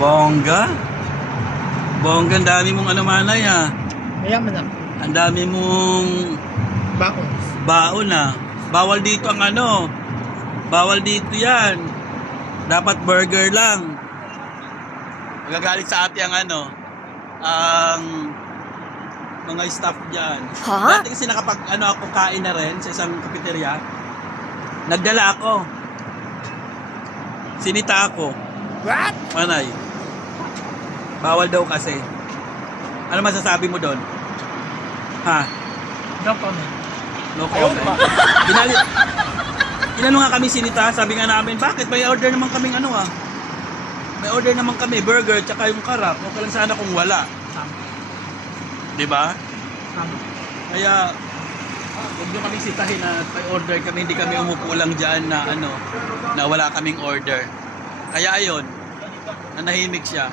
Bongga? Bongga, ang dami mong ano manay ha. Mayaman ako. Ang dami mong Bakon. baon ha. Bawal dito ang ano. Bawal dito yan. Dapat burger lang. Magagalit sa ate ang ano. Ang mga staff dyan. Ha? Dati kasi nakapag ano ako kain na rin sa isang kafeteria. Nagdala ako. Sinita ako. What? Manay. Bawal daw kasi. Ano masasabi mo doon? Ha? No comment. No comment. Inano nga kami sinita, sabi nga namin, bakit? May order naman kaming ano ah. May order naman kami, burger, tsaka yung karap. Okay lang sana kung wala. Tama. Diba? Tama. Kaya, huwag nyo kaming sitahin na may order kami, hindi kami umupo lang dyan na ano, na wala kaming order. Kaya ayun, nanahimik siya.